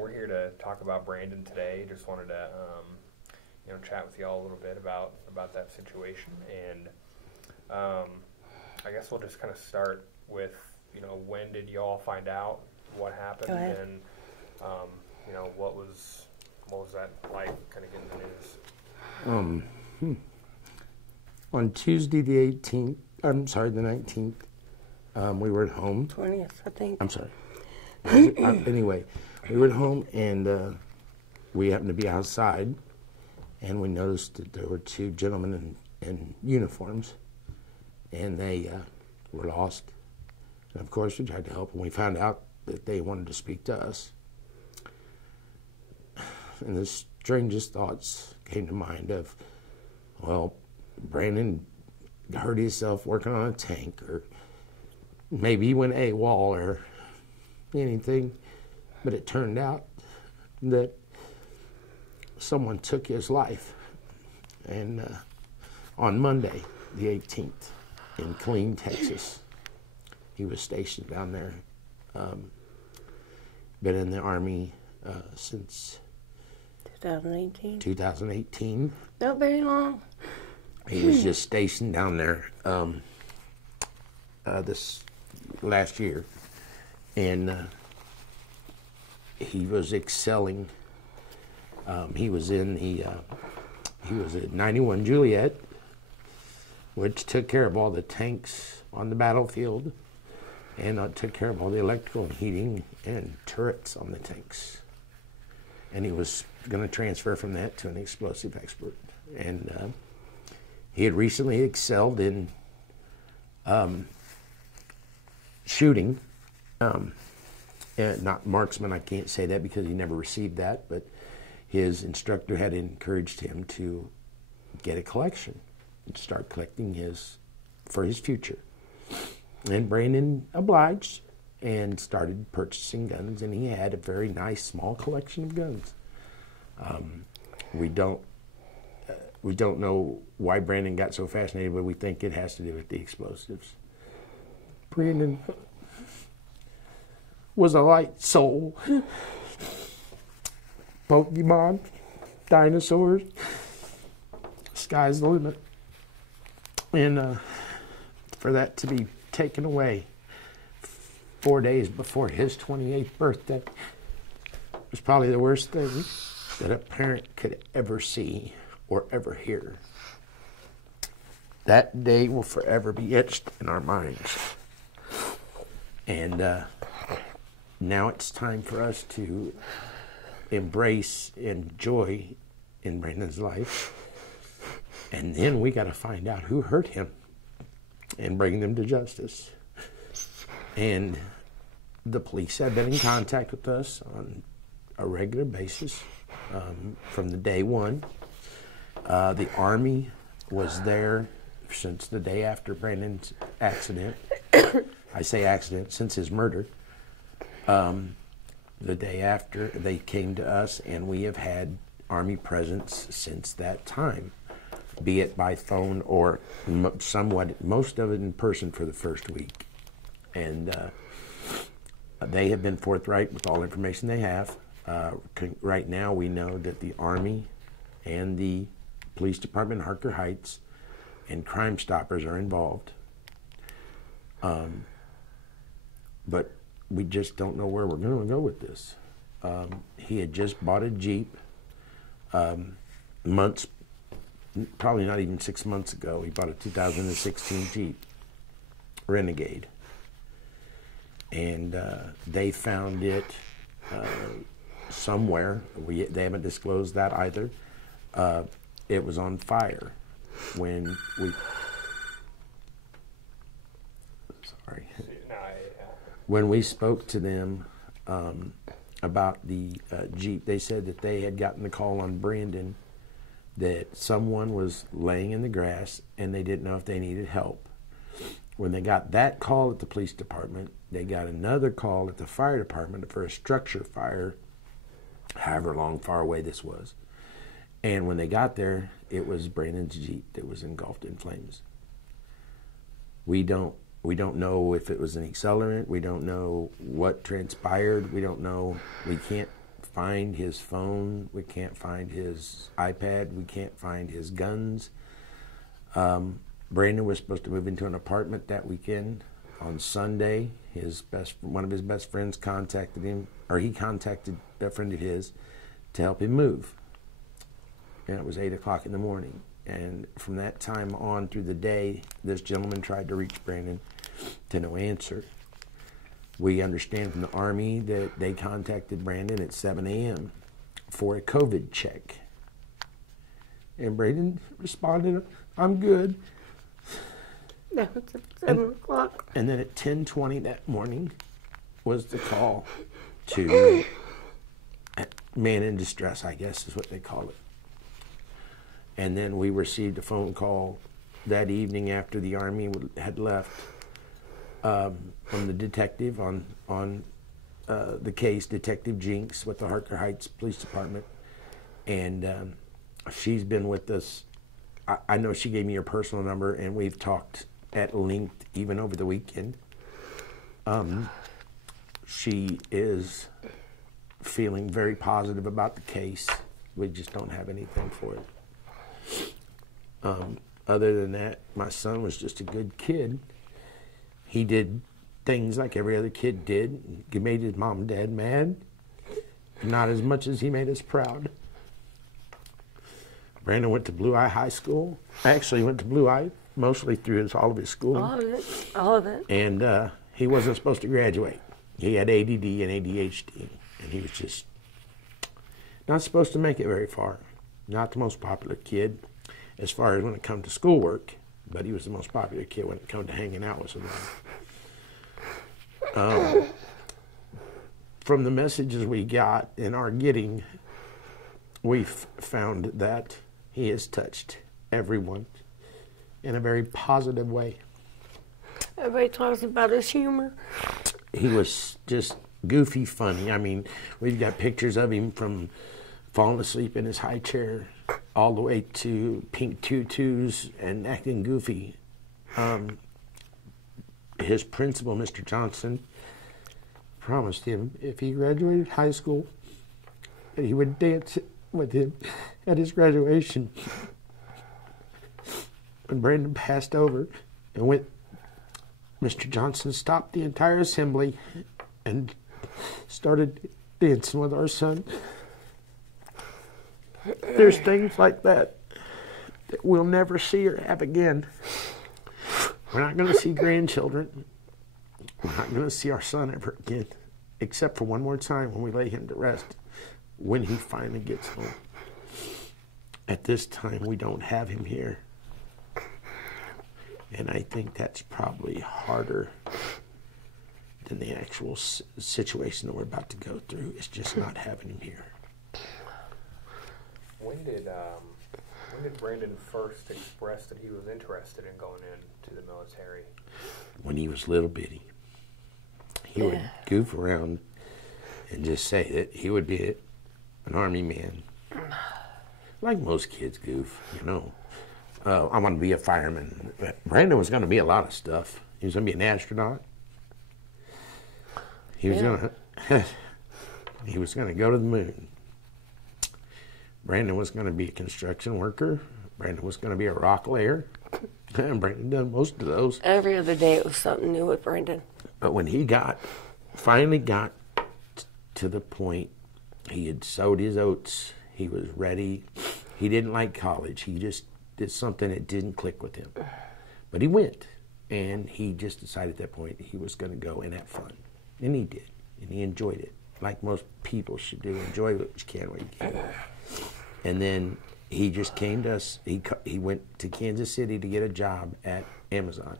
we're here to talk about Brandon today. Just wanted to, chat with y'all a little bit about that situation. And I guess we'll just kind of start with, when did y'all find out what happened? Go ahead. And, what was that like, kind of getting the news? On Tuesday the 19th, we were at home. 20th, I think. I'm sorry. Anyway, we were at home and we happened to be outside and we noticed that there were two gentlemen in uniforms and they were lost. And of course we tried to help and we found out that they wanted to speak to us. And the strangest thoughts came to mind of, well, Brandon hurt himself working on a tank, or maybe he went AWOL or anything. But it turned out that someone took his life. And on Monday, the 18th, in Killeen, Texas, he was stationed down there. Been in the Army since 2018. Not very long. He was just stationed down there this last year, and he was excelling. He was at 91 Juliet, which took care of all the tanks on the battlefield, and took care of all the electrical and heating and turrets on the tanks. And he was going to transfer from that to an explosive expert. And he had recently excelled in shooting. Not marksman, I can't say that because he never received that, but his instructor had encouraged him to get a collection and start collecting for his future. And Brandon obliged and started purchasing guns, and he had a very nice small collection of guns. We don't know why Brandon got so fascinated, but we think it has to do with the explosives. Brandon was a light soul. Pokemon, dinosaurs, sky's the limit. And for that to be taken away 4 days before his 28th birthday was probably the worst thing that a parent could ever see or ever hear. That day will forever be etched in our minds. And now it's time for us to embrace and joy in Brandon's life. And then we got to find out who hurt him and bring them to justice. And the police have been in contact with us on a regular basis from the day one. The Army was there since the day after Brandon's accident. I say accident, since his murder. The day after, they came to us, and we have had Army presence since that time, be it by phone or most of it in person for the first week. And they have been forthright with all information they have. Right now, we know that the Army and the Police Department in Harker Heights and Crime Stoppers are involved. But we just don't know where we're going to go with this. He had just bought a Jeep probably not even 6 months ago. He bought a 2016 Jeep Renegade. And they found it somewhere. They haven't disclosed that either. It was on fire when we... Sorry. When we spoke to them about the Jeep, they said that they had gotten the call on Brandon that someone was laying in the grass and they didn't know if they needed help. When they got that call at the police department, they got another call at the fire department for a structure fire, however long, far away this was. And when they got there, it was Brandon's Jeep that was engulfed in flames. We don't know if it was an accelerant. We don't know what transpired. We don't know. We can't find his phone. We can't find his iPad. We can't find his guns. Brandon was supposed to move into an apartment that weekend. On Sunday, one of his best friends contacted him, or he contacted a friend of his to help him move. And it was 8 o'clock in the morning. And from that time on through the day, this gentleman tried to reach Brandon to no answer. We understand from the Army that they contacted Brandon at 7 a.m. for a COVID check. And Brandon responded, "I'm good." That was at 7 o'clock. And then at 10:20 that morning was the call to man in distress, I guess is what they call it. And then we received a phone call that evening after the Army had left from the detective on the case, Detective Jinx with the Harker Heights Police Department. And she's been with us. I know she gave me her personal number, and we've talked at length even over the weekend. She is feeling very positive about the case. We just don't have anything for it. Other than that, my son was just a good kid. He did things like every other kid did. He made his mom and dad mad. Not as much as he made us proud. Brandon went to Blue Eye High School. I actually went to Blue Eye mostly through all of his schooling. All of it. And he wasn't supposed to graduate. He had ADD and ADHD, and he was just not supposed to make it very far. Not the most popular kid as far as when it comes to schoolwork, but he was the most popular kid when it comes to hanging out with somebody. From the messages we got and are getting, we've found that he has touched everyone in a very positive way. Everybody talks about his humor. He was just goofy funny. I mean, we've got pictures of him from falling asleep in his high chair all the way to pink tutus and acting goofy. His principal, Mr. Johnson, promised him if he graduated high school that he would dance with him at his graduation. When Brandon passed over and went, Mr. Johnson stopped the entire assembly and started dancing with our son. There's things like that that we'll never see or have again. We're not going to see grandchildren. We're not going to see our son ever again, except for one more time when we lay him to rest, when he finally gets home. At this time, we don't have him here. And I think that's probably harder than the actual situation that we're about to go through. It's just not having him here. When did Brandon first express that he was interested in going into the military? When he was little bitty. He would goof around and just say that he would be an Army man. Like most kids goof, you know. I want to be a fireman. Brandon was going to be a lot of stuff. He was going to be an astronaut. He was going to go to the moon. Brandon was going to be a construction worker. Brandon was going to be a rock layer. And Brandon done most of those. Every other day it was something new with Brandon. But when he finally got to the point, he had sowed his oats. He was ready. He didn't like college. He just did something that didn't click with him. But he went. And he just decided at that point he was going to go and have fun. And he did. And he enjoyed it. Like most people should do. Enjoy what you can while you can. And then he just came to us. He went to Kansas City to get a job at Amazon.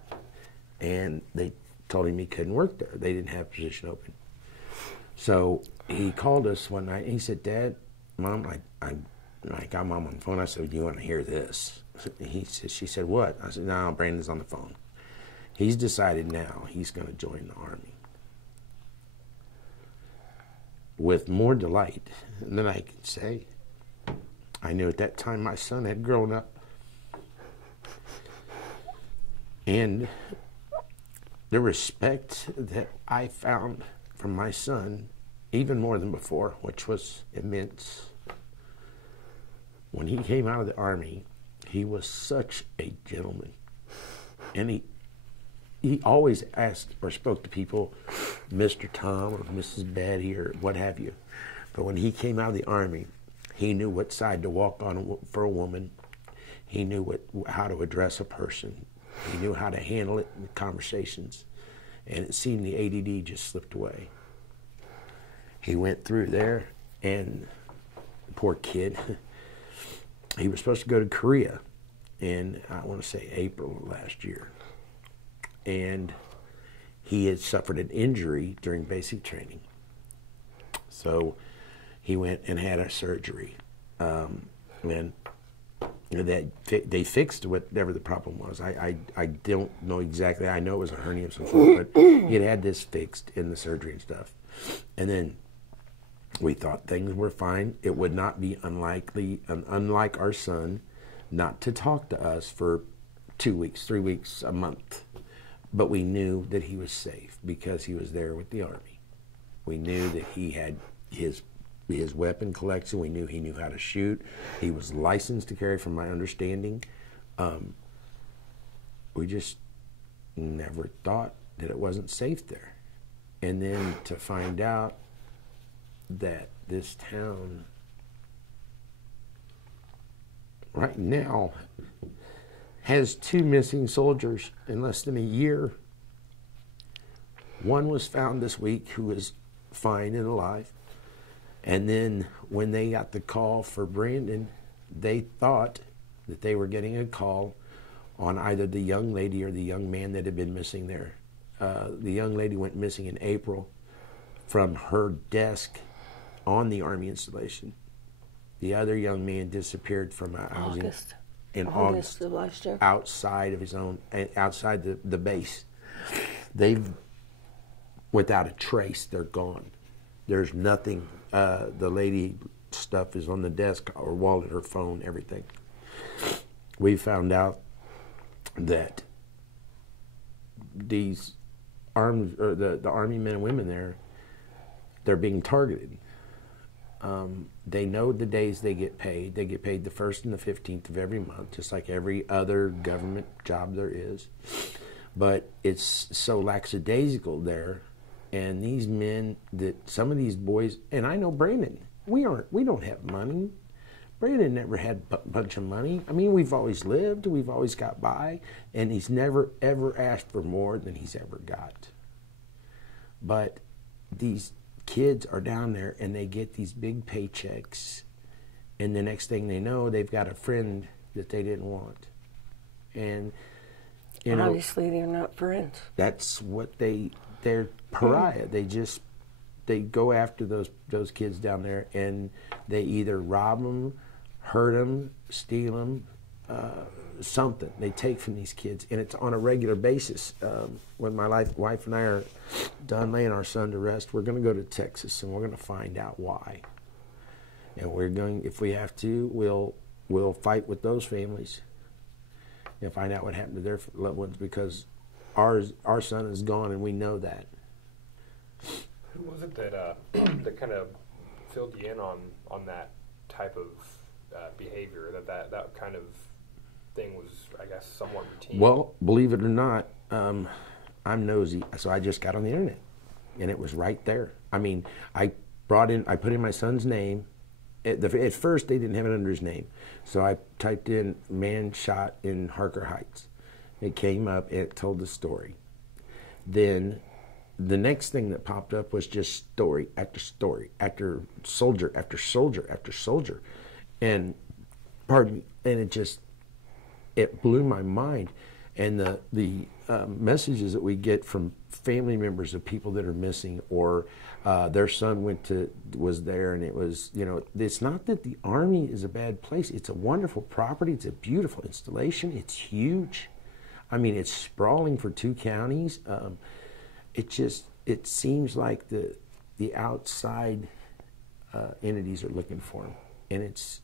And they told him he couldn't work there. They didn't have a position open. So he called us one night and he said, "Dad, Mom, I got Mom on the phone." I said, "Do you want to hear this?" She said, "What?" I said, "No, Brandon's on the phone. He's decided now he's going to join the Army." With more delight than I can say. I knew at that time my son had grown up. And the respect that I found from my son even more than before, which was immense. When he came out of the Army, he was such a gentleman. And he always asked or spoke to people, Mr. Tom or Mrs. Betty or what have you. But when he came out of the Army, he knew what side to walk on for a woman. He knew how to address a person. He knew how to handle it in conversations. And it seemed the ADD just slipped away. He went through there, and poor kid, he was supposed to go to Korea in, I want to say, April of last year. And he had suffered an injury during basic training. So he went and had a surgery. And they fixed whatever the problem was. I don't know exactly. I know it was a hernia of some sort, but he had this fixed in the surgery and stuff. And then we thought things were fine. It would not be unlike our son, not to talk to us for 2 weeks, 3 weeks, a month. But we knew that he was safe because he was there with the Army. We knew that he had his weapon collection. We knew he knew how to shoot. He was licensed to carry, from my understanding. We just never thought that it wasn't safe there. And then to find out that this town right now has 2 missing soldiers in less than a year. One was found this week who is fine and alive. And then when they got the call for Brandon, they thought that they were getting a call on either the young lady or the young man that had been missing there. The young lady went missing in April from her desk on the Army installation. The other young man disappeared from housing in August of last year. Outside of his own, outside the base. They've, without a trace, they're gone. There's nothing. The lady stuff is on the desk, her wallet, her phone, everything. We found out that these the Army men and women there, they're being targeted. They know the days they get paid. They get paid the 1st and the 15th of every month, just like every other government job there is. But it's so lackadaisical there. And these men, that some of these boys, and I know Brandon, we don't have money. Brandon never had a bunch of money. I mean, we've always lived, we've always got by, and he's never ever asked for more than he's ever got. But these kids are down there and they get these big paychecks, and the next thing they know, they've got a friend that they didn't want. And you know, obviously they're not friends. That's what they're pariah. They go after those kids down there, and they either rob them, hurt them, steal them, something they take from these kids, and it's on a regular basis. When my wife and I are done laying our son to rest, we're going to go to Texas, and we're going to find out why. And we're going, if we have to, we'll fight with those families and find out what happened to their loved ones, because our son is gone, and we know that. Who was it that that kind of filled you in on that type of behavior, that kind of thing was, I guess, somewhat routine? Well, believe it or not, I'm nosy, so I just got on the internet, and it was right there. I mean, I put in my son's name. At first, they didn't have it under his name, so I typed in "man shot in Harker Heights." It came up, and it told the story. Then the next thing that popped up was just story after story, after soldier after soldier after soldier, and pardon me, and it blew my mind. And the messages that we get from family members of people that are missing, or their son was there, and it was, you know, it's not that the Army is a bad place. It's a wonderful property. It's a beautiful installation. It's huge. I mean, it's sprawling for 2 counties. It seems like the outside entities are looking for them, and it's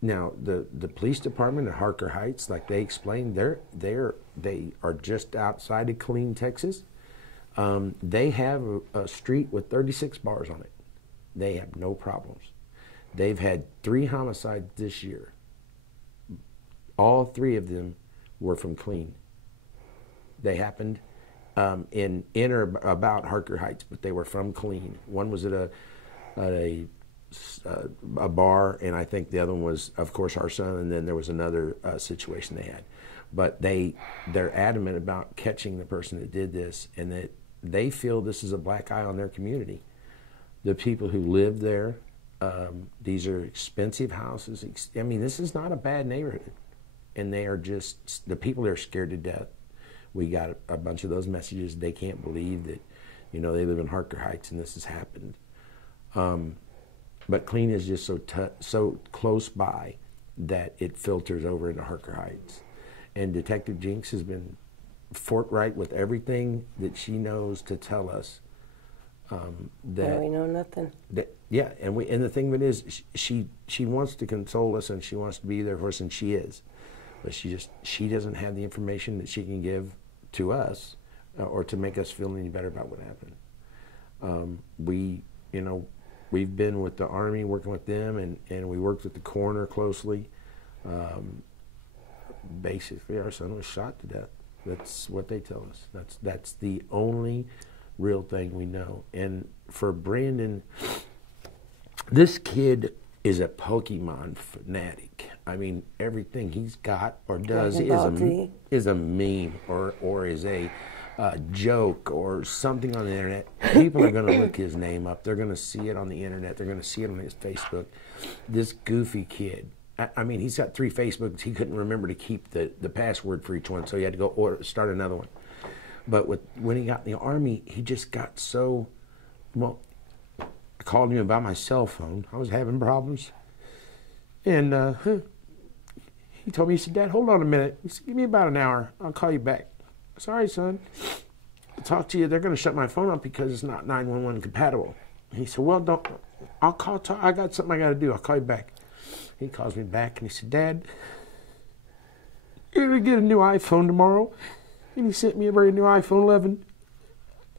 now the police department at Harker Heights, like they explained, they are just outside of Killeen, Texas. They have a street with 36 bars on it. They have no problems. They've had 3 homicides this year. All 3 of them were from clean. They happened in or about Harker Heights, but they were from clean. One was at a bar, and I think the other one was, of course, our son, and then there was another situation they had. But they're adamant about catching the person that did this, and that they feel this is a black eye on their community. The people who live there, these are expensive houses. I mean, this is not a bad neighborhood, and they are just, the people are scared to death. We got a bunch of those messages. They can't believe that, they live in Harker Heights and this has happened. But clean is just so close by that it filters over into Harker Heights. And Detective Jinx has been forthright with everything that she knows to tell us. That we know nothing. Yeah, and the thing of it is, she wants to console us and she wants to be there for us, and she is. But she doesn't have the information that she can give to us or to make us feel any better about what happened. We've been with the Army, working with them, and we worked with the coroner closely. Basically, our son was shot to death. That's what they tell us. That's the only real thing we know. And for Brandon, this kid is a Pokemon fanatic. I mean, everything he's got or does is a meme or is a joke or something on the internet. People are going to look his name up. They're going to see it on the internet. They're going to see it on his Facebook. This goofy kid. I mean, he's got 3 Facebooks. He couldn't remember to keep the password for each one, so he had to go start another one. But when he got in the Army, he just got so, well, I called him about my cell phone. I was having problems. And he told me, he said, Dad, hold on a minute. He said, give me about an hour. I'll call you back. Sorry, son. I'll talk to you. They're going to shut my phone off because it's not 911 compatible. He said, well, I'll call. I got something I got to do. I'll call you back. He calls me back and he said, Dad, you're going to get a new iPhone tomorrow. And he sent me a brand new iPhone 11.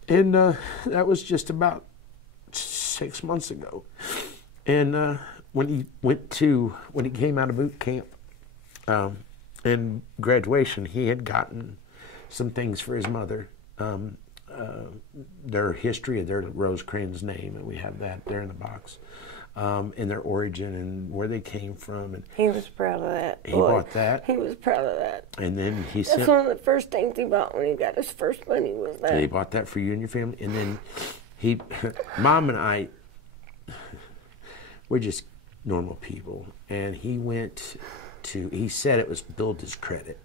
And that was just about 6 months ago. And when he came out of boot camp and graduation, he had gotten some things for his mother. Their history of their Rosecran's name, and we have that there in the box. And their origin and where they came from. And he was proud of that. He bought that. He was proud of that. And then That's one of the first things he bought when he got his first money was that. He bought that for you and your family. And then Mom and I, we're just normal people. And he said it was build his credit.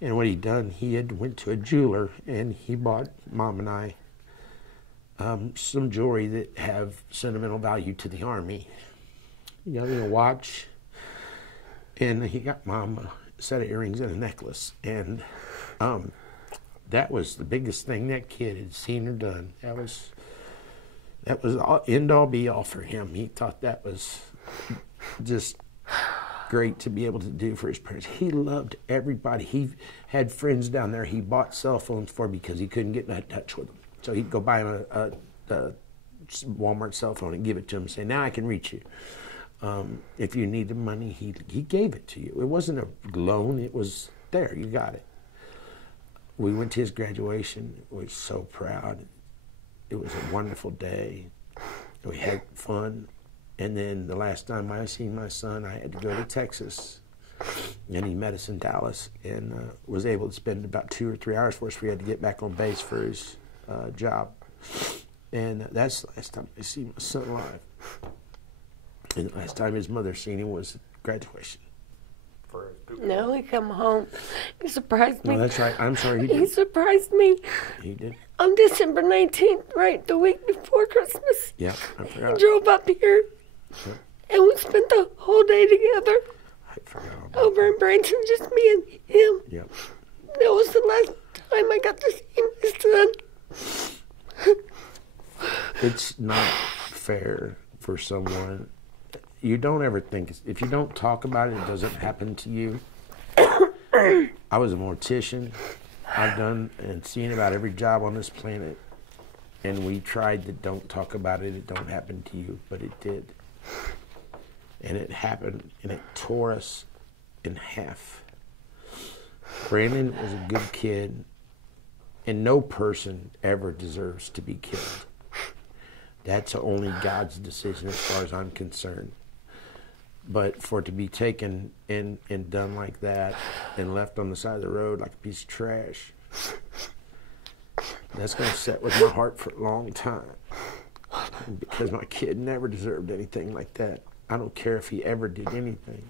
And what he'd done, he had went to a jeweler and he bought Mom and I some jewelry that have sentimental value to the Army. He got me a watch, and he got Mom a set of earrings and a necklace. And that was the biggest thing that kid had seen or done. That was all, end all be all for him. He thought that was just great to be able to do for his parents. He loved everybody. He had friends down there he bought cell phones for because he couldn't get in touch with them. So he'd go buy him a Walmart cell phone and give it to him and say, now I can reach you. If you need the money, he gave it to you. It wasn't a loan. It was there. You got it. We went to his graduation. We were so proud. It was a wonderful day. We had fun. And then the last time I seen my son, I had to go to Texas. And he met us in Dallas and was able to spend about 2 or 3 hours for us. We had to get back on base for his job. And that's the last time I see my son alive. And the last time his mother seen him was at graduation. No, he come home. He surprised me. No, that's right. I'm sorry, he did. He surprised me. He did? On December 19th, right, the week before Christmas. Yeah, I forgot. He drove up here, and we spent the whole day together. I forgot about over in Branson, just me and him. Yep. That was the last time I got to see his son. It's not fair for someone. You don't ever think, if you don't talk about it, it doesn't happen to you. I was a mortician. I've done and seen about every job on this planet, and we tried to don't talk about it, it don't happen to you, but it did. And it happened, and it tore us in half. Brandon was a good kid, and no person ever deserves to be killed. That's only God's decision as far as I'm concerned. But for it to be taken and done like that and left on the side of the road like a piece of trash, that's going to sit with my heart for a long time. Because my kid never deserved anything like that. I don't care if he ever did anything,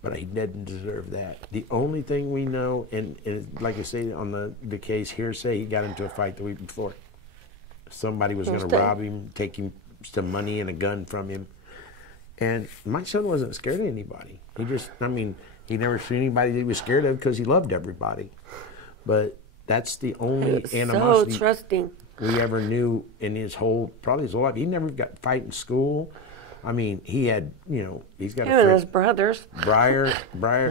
but he didn't deserve that. The only thing we know, and like I say on the case hearsay, he got into a fight the week before. Somebody was going to rob him, take him some money and a gun from him. And my son wasn't scared of anybody. He just, I mean, he never seen anybody that he was scared of because he loved everybody. But that's the only animosity so trusting we ever knew in his whole, probably his whole life. He never got fight in school. I mean, he had, you know, he's got him and his brothers. Briar,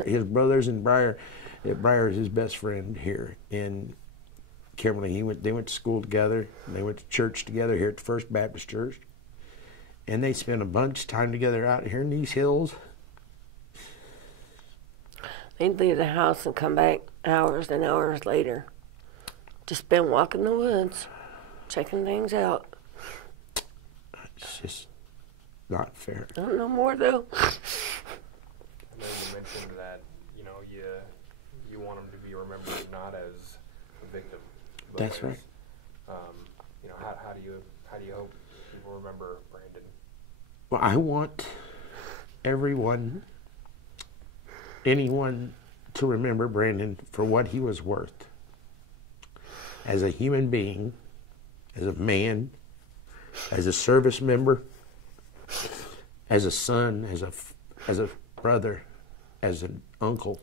his brothers, and Briar is his best friend here in Kimberly. They went to school together. And they went to church together here at the First Baptist Church. And they spent a bunch of time together out here in these hills. They'd leave the house and come back hours and hours later. Just been walking the woods, checking things out. It's just not fair. I don't know more though. I know you mentioned that, you know, you want them to be remembered not as a victim. But That's as, right. You know, how do you hope people remember Brandon? Well, I want anyone to remember Brandon for what he was worth. As a human being, as a man, as a service member, as a son, as a brother, as an uncle.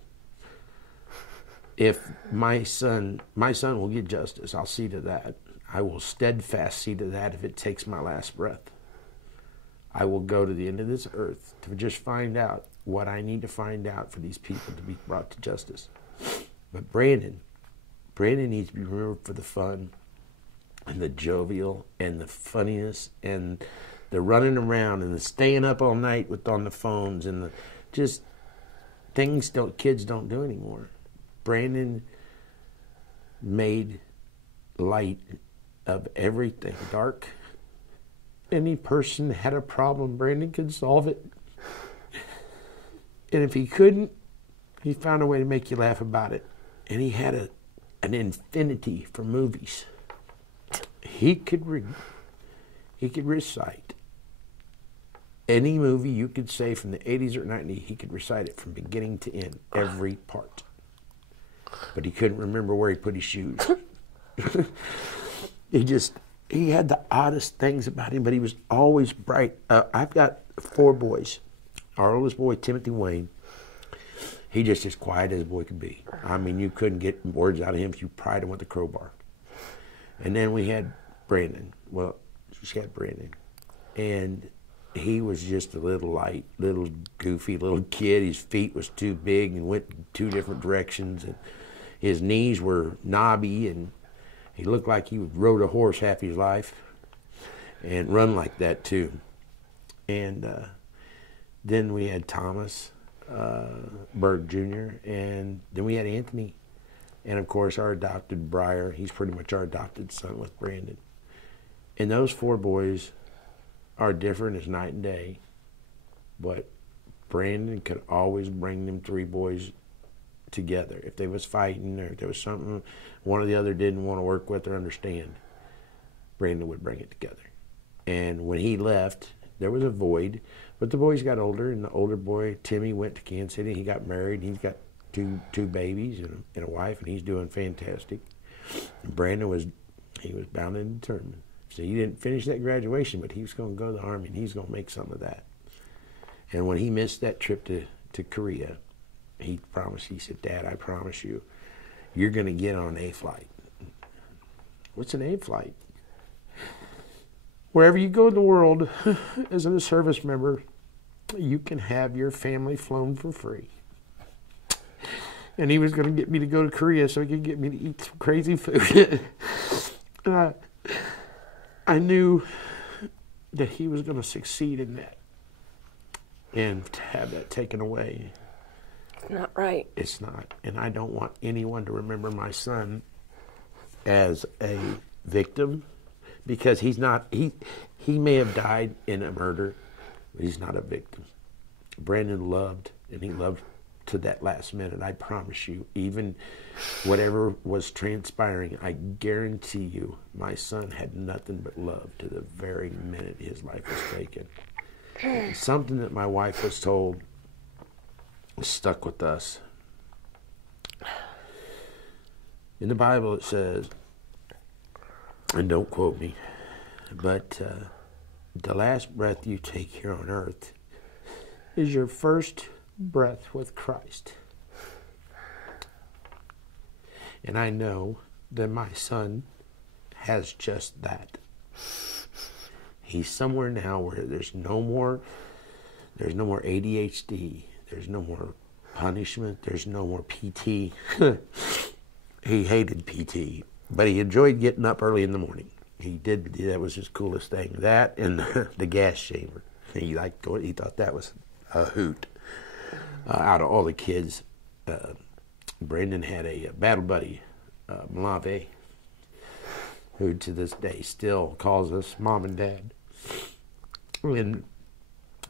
If my son will get justice, I'll see to that. I will steadfast see to that if it takes my last breath. I will go to the end of this earth to just find out what I need to find out for these people to be brought to justice. But Brandon needs to be remembered for the fun and the jovial and the funniness and the running around and the staying up all night on the phones and the just things kids don't do anymore. Brandon made light of everything dark. Any person had a problem, Brandon could solve it. And if he couldn't, he found a way to make you laugh about it. And he had an infinity for movies. He could recite any movie you could say from the 80s or 90s. He could recite it from beginning to end, every part. But he couldn't remember where he put his shoes. He had the oddest things about him, but he was always bright. I've got 4 boys. Our oldest boy, Timothy Wayne, he just as quiet as a boy could be. I mean, you couldn't get words out of him if you pried him with a crowbar. And then we had Brandon. Well, she had Brandon. And he was just a little light, little goofy little kid. His feet was too big and went in 2 different directions. And his knees were knobby, and he looked like he rode a horse half his life and run like that too. And then we had Thomas Berg Jr., and then we had Anthony. And of course our adopted Briar. He's pretty much our adopted son with Brandon. And those 4 boys are different as night and day, but Brandon could always bring them 3 boys together. If they was fighting or if there was something one or the other didn't want to work with or understand, Brandon would bring it together. And when he left, there was a void, but the boys got older, and the older boy, Timmy, went to Kansas City. He got married. He's got two babies and a wife, and he's doing fantastic. And Brandon was bound and determined. So he didn't finish that graduation, but he was going to go to the Army, and he's going to make some of that. And when he missed that trip to Korea, he promised, he said, "Dad, I promise you, you're going to get on an A flight." What's an A flight? Wherever you go in the world as a service member, you can have your family flown for free. And he was going to get me to go to Korea so he could get me to eat some crazy food. I knew that he was going to succeed in that. And to have that taken away, It's not right. it's not. And I don't want anyone to remember my son as a victim, because he's not. He may have died in a murder, but he's not a victim. Brandon loved, and he loved to that last minute. I promise you, even whatever was transpiring, I guarantee you, my son had nothing but love to the very minute his life was taken. Something that my wife was told stuck with us. In the Bible it says, and don't quote me, but the last breath you take here on earth is your first breath with Christ. And I know that my son has just that. He's somewhere now where there's no more ADHD, there's no more punishment, there's no more PT. He hated PT, but he enjoyed getting up early in the morning. He did. That was his coolest thing. That and the gas chamber. He liked going. He thought that was a hoot. Out of all the kids, Brandon had a battle buddy, Malave, who to this day still calls us mom and dad. And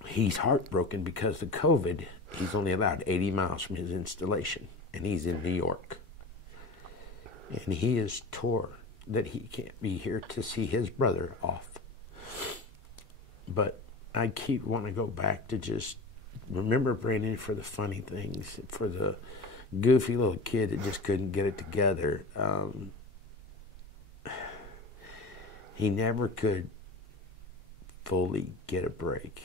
he's heartbroken because of COVID. He's only allowed 80 miles from his installation, and he's in New York. And he is tore that he can't be here to see his brother off. But I keep wanting to go back to just remember Brandon for the funny things, for the goofy little kid that just couldn't get it together. He never could fully get a break.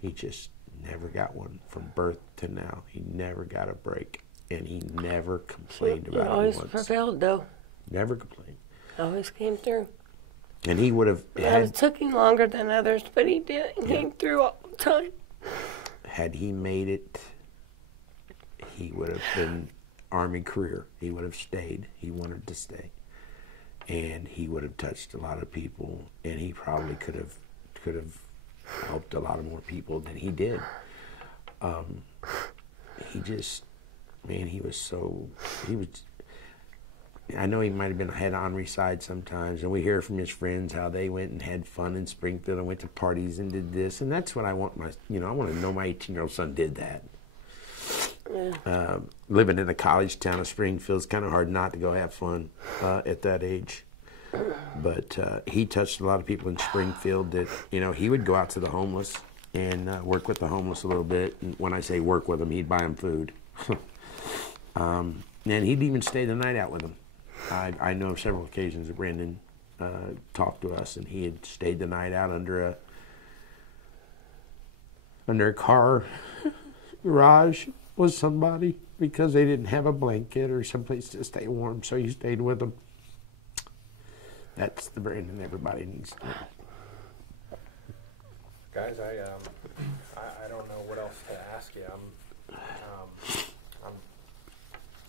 He just never got one from birth to now. He never got a break, and he never complained about it Always once. prevailed, though. Never complained. Always came through. And he would have It took him longer than others, but he did. He came through all the time. had he made it, he would have been Army career. He would have stayed. He wanted to stay. And he would have touched a lot of people, and he probably could have helped a lot of more people than he did. He just, man, he was. I know he might have been had Henry's side sometimes, and we hear from his friends how they went and had fun in Springfield and went to parties and did this, and that's what I want I want to know my 18-year-old son did that. Yeah. Living in the college town of Springfield, it's kind of hard not to go have fun at that age. But he touched a lot of people in Springfield that, he would go out to the homeless and work with the homeless a little bit. And when I say work with them, he'd buy them food. And he'd even stay the night out with them. I know of several occasions that Brandon talked to us, and he had stayed the night out under a car garage with somebody because they didn't have a blanket or someplace to stay warm, so he stayed with them. That's the Brandon everybody needs to know. Guys, I don't know what else to ask you. I'm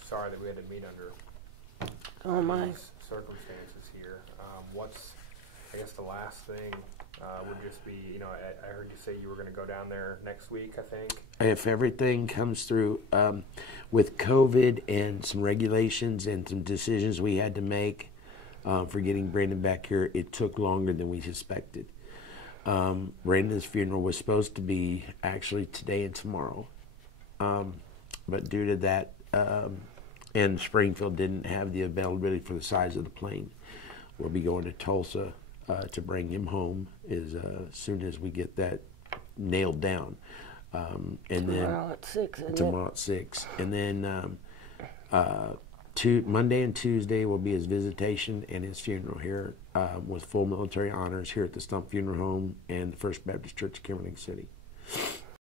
sorry that we had to meet under these circumstances here. What's, I guess, the last thing would just be, I heard you say you were going to go down there next week, I think. If everything comes through with COVID and some regulations and some decisions we had to make for getting Brandon back here, it took longer than we suspected. Brandon's funeral was supposed to be actually today and tomorrow. But due to that, and Springfield didn't have the availability for the size of the plane, we'll be going to Tulsa to bring him home as soon as we get that nailed down. And Tomorrow at 6, isn't tomorrow at 6. And then Monday and Tuesday will be his visitation and his funeral here with full military honors here at the Stump Funeral Home and the First Baptist Church of Kimberling City.